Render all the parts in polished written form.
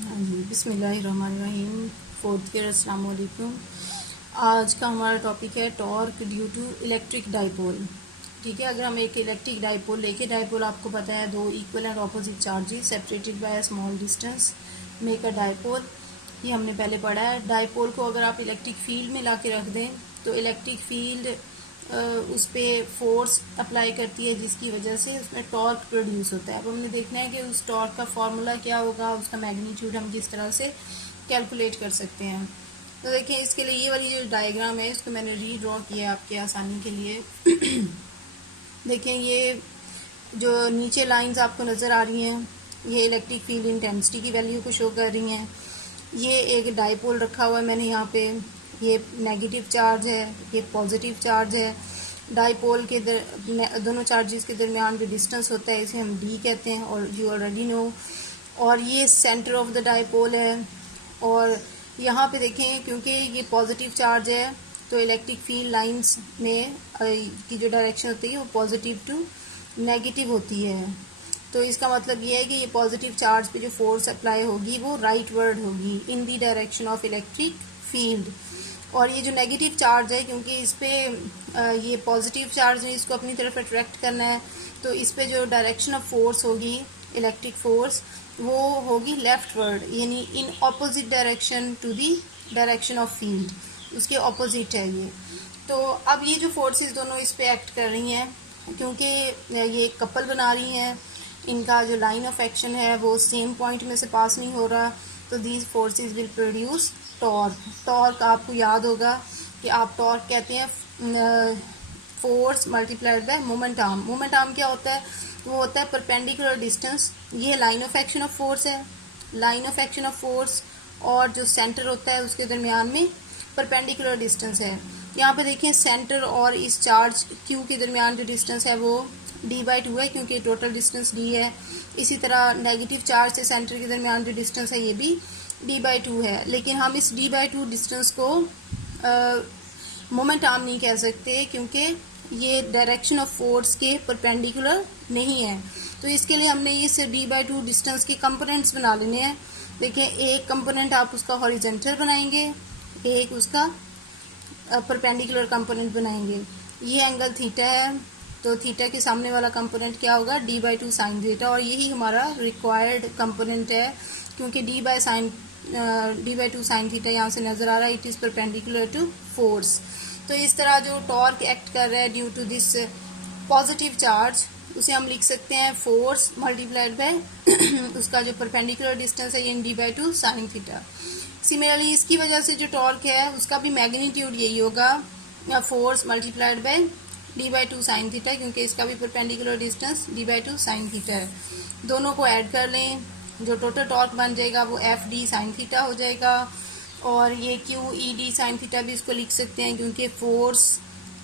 हाँ जी, बिस्मिल्लाहिर्रहमानिर्रहीम। Fourth year, अस्सलाम वालेकुम। आज का हमारा टॉपिक है torque due to electric dipole. ठीक है, अगर हम एक इलेक्ट्रिक डाइपोल लेके, डाइपोल आपको पता है दो equal and opposite charges separated by a small distance make a dipole. ये हमने पहले पढ़ा है। डाइपोल को अगर आप इलेक्ट्रिक फील्ड में ला के रख दें तो इलेक्ट्रिक फील्ड उस पर फोर्स अप्लाई करती है, जिसकी वजह से उसमें टॉर्क प्रोड्यूस होता है। अब हमने देखना है कि उस टॉर्क का फार्मूला क्या होगा, उसका मैग्नीट्यूड हम किस तरह से कैलकुलेट कर सकते हैं। तो देखिए, इसके लिए ये वाली जो डायग्राम है इसको मैंने रीड्रॉ किया है आपके आसानी के लिए। देखें, ये जो नीचे लाइंस आपको नज़र आ रही हैं, ये इलेक्ट्रिक फील्ड इंटेंसिटी की वैल्यू को शो कर रही हैं। ये एक डाइपोल रखा हुआ है मैंने यहाँ पे, ये नेगेटिव चार्ज है, ये पॉजिटिव चार्ज है। डाइपोल के दोनों चार्जेस के दरमियान जो डिस्टेंस होता है इसे हम डी कहते हैं, और यू ऑलरेडी नो। और ये सेंटर ऑफ द डाइपोल है। और यहाँ पे देखें, क्योंकि ये पॉजिटिव चार्ज है तो इलेक्ट्रिक फील्ड लाइंस में की जो डायरेक्शन होती है वो पॉजिटिव टू नेगेटिव होती है। तो इसका मतलब ये है कि ये पॉजिटिव चार्ज पे जो फोर्स अप्लाई होगी वो राइट वर्ड होगी, in the direction of electric field. और ये जो नेगेटिव चार्ज है, क्योंकि इस पे ये पॉजिटिव चार्ज ने इसको अपनी तरफ अट्रैक्ट करना है, तो इस पे जो डायरेक्शन ऑफ फोर्स होगी, इलेक्ट्रिक फोर्स, वो होगी लेफ्ट वर्ड, यानी in opposite direction to the direction of field, उसके ऑपोजिट है ये। तो अब ये जो फोर्सेस दोनों इस पे एक्ट कर रही हैं, क्योंकि ये कपल बना रही हैं, इनका जो लाइन ऑफ एक्शन है वो सेम पॉइंट में से पास नहीं हो रहा, तो these forces will produce torque. Torque आपको याद होगा कि आप टॉर्क कहते हैं force multiplied by moment arm. Moment arm क्या होता है? वो होता है परपेंडिकुलर डिस्टेंस। ये line of action of force है, line of action of force, और जो सेंटर होता है उसके दरमियान में परपेंडिकुलर डिस्टेंस है। यहाँ पे देखें, सेंटर और इस चार्ज क्यू के दरमियान जो डिस्टेंस है वो d/2 है, क्योंकि टोटल डिस्टेंस d है। इसी तरह नेगेटिव चार्ज से सेंटर के दरमियान जो डिस्टेंस है ये भी d/2 है। लेकिन हम इस d/2 डिस्टेंस को मोमेंट आर्म नहीं कह सकते, क्योंकि ये डायरेक्शन ऑफ फोर्स के परपेंडिकुलर नहीं है। तो इसके लिए हमने इस d/2 डिस्टेंस के कंपोनेंट्स बना लेने हैं। देखिए, एक कंपोनेंट आप उसका हॉरिजेंटल बनाएंगे, एक उसका परपेंडिकुलर कंपोनेंट बनाएंगे। ये एंगल थीटा है, तो थीटा के सामने वाला कंपोनेंट क्या होगा? d/2 sine theta. और यही हमारा रिक्वायर्ड कंपोनेंट है, क्योंकि d/2 साइन थीटा यहाँ से नज़र आ रहा है, it is perpendicular to force. तो इस तरह जो टॉर्क एक्ट कर रहा है due to this positive charge, उसे हम लिख सकते हैं फोर्स मल्टीप्लाइड बाय उसका जो परपेंडिकुलर डिस्टेंस है, ये d/2 साइन थीटा। सिमिलरली इसकी वजह से जो टॉर्क है उसका भी मैग्नीट्यूड यही होगा, force multiplied bye d/2 sine theta, क्योंकि इसका भी perpendicular distance d/2 sine theta है। दोनों को ऐड कर लें, जो टोटल टॉर्क बन जाएगा वो FD साइन थीटा हो जाएगा। और ये QED साइन थीटा भी इसको लिख सकते हैं, क्योंकि फोर्स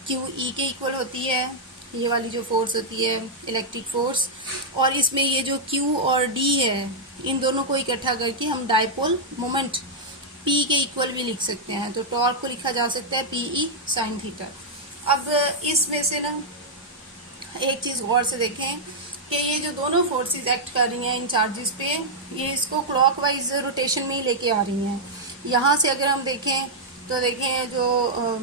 QE के इक्वल होती है, ये वाली जो फोर्स होती है इलेक्ट्रिक फोर्स। और इसमें ये जो Q और D है, इन दोनों को इकट्ठा करके हम डाइपोल मोमेंट P के इक्वल भी लिख सकते हैं। तो टॉर्क को लिखा जा सकता है PE साइन थीटा। अब इसमें से ना एक चीज़ गौर से देखें कि ये जो दोनों फोर्सेस एक्ट कर रही हैं इन चार्जेस पे, ये इसको क्लॉकवाइज रोटेशन में ही लेके आ रही हैं। यहाँ से अगर हम देखें तो देखें, जो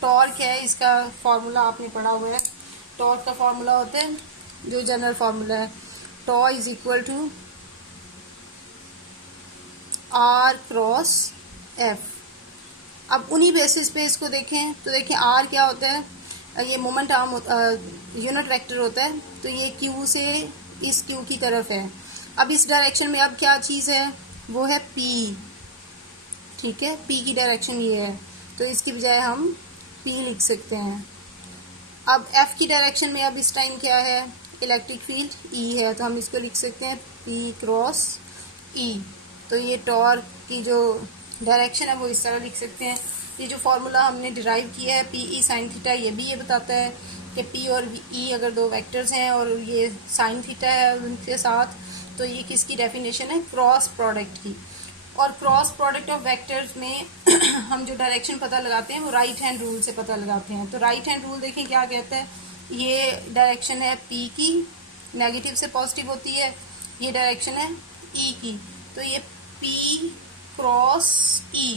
टॉर्क है इसका फार्मूला आपने पढ़ा हुआ है। टॉर्क का फार्मूला होता है, जो जनरल फार्मूला है, tau is equal to R cross F। अब उन्हीं बेसिस पे इसको देखें तो देखें, R क्या होता है? ये मोमेंट आर्म यूनिट वेक्टर होता है, तो ये Q से इस Q की तरफ है। अब इस डायरेक्शन में अब क्या चीज़ है? वो है P। ठीक है, P की डायरेक्शन ये है, तो इसकी बजाय हम P लिख सकते हैं। अब F की डायरेक्शन में अब इस टाइम क्या है? इलेक्ट्रिक फील्ड E है, तो हम इसको लिख सकते हैं P क्रॉस E। तो ये टॉर्क की जो डायरेक्शन है वो इस तरह लिख सकते हैं। ये जो फार्मूला हमने डिराइव किया है PE साइन थीटा, ये भी ये बताता है कि P और E अगर दो वेक्टर्स हैं और ये साइन थीटा है उनके साथ, तो ये किसकी डेफिनेशन है? क्रॉस प्रोडक्ट की। और क्रॉस प्रोडक्ट ऑफ वेक्टर्स में हम जो डायरेक्शन पता लगाते हैं वो राइट हैंड रूल से पता लगाते हैं। तो राइट हैंड रूल देखें क्या कहता है? ये डायरेक्शन है P की, नेगेटिव से पॉजिटिव होती है, ये डायरेक्शन है E की। तो ये P क्रॉस E।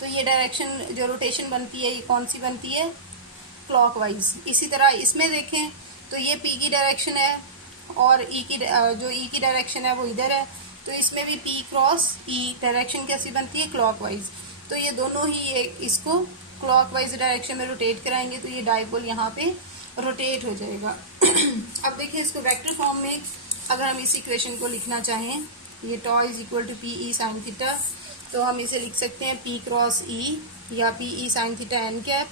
तो ये डायरेक्शन जो रोटेशन बनती है ये कौन सी बनती है, क्लॉकवाइज। इसी तरह इसमें देखें तो ये P की डायरेक्शन है और जो E की डायरेक्शन है वो इधर है, तो इसमें भी P क्रॉस E डायरेक्शन कैसी बनती है, क्लॉकवाइज। तो ये दोनों ही इसको क्लॉकवाइज डायरेक्शन में रोटेट कराएंगे तो ये डायपोल यहाँ पे रोटेट हो जाएगा। अब देखिए इसको वेक्टर फॉर्म में अगर हम इस इक्वेशन को लिखना चाहें, ये tau is equal to p e sine theta, तो हम इसे लिख सकते हैं P क्रॉस E या p e sine theta n cap.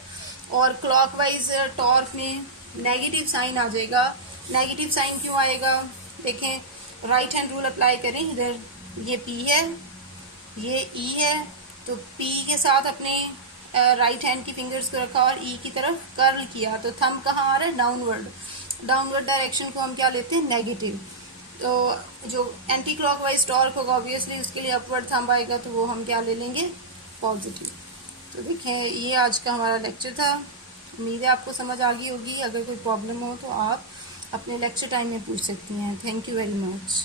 और क्लॉकवाइज टॉर्क में नेगेटिव साइन आ जाएगा। नेगेटिव साइन क्यों आएगा, देखें राइट हैंड रूल अप्लाई करें। इधर ये P है, ये E है, तो P के साथ अपने राइट हैंड की फिंगर्स को रखा और E की तरफ कर्ल किया, तो थंब कहाँ आ रहा है, डाउनवर्ड। डाउनवर्ड डायरेक्शन को हम क्या लेते हैं, नेगेटिव। तो जो एंटी क्लॉकवाइज टॉर्क होगा ऑब्वियसली उसके लिए अपवर्ड थंब आएगा, तो वो हम क्या ले लेंगे, पॉजिटिव। तो देखें ये आज का हमारा लेक्चर था। उम्मीद है आपको समझ आ गई होगी। अगर कोई प्रॉब्लम हो तो आप अपने लेक्चर टाइम में पूछ सकती हैं। Thank you very much.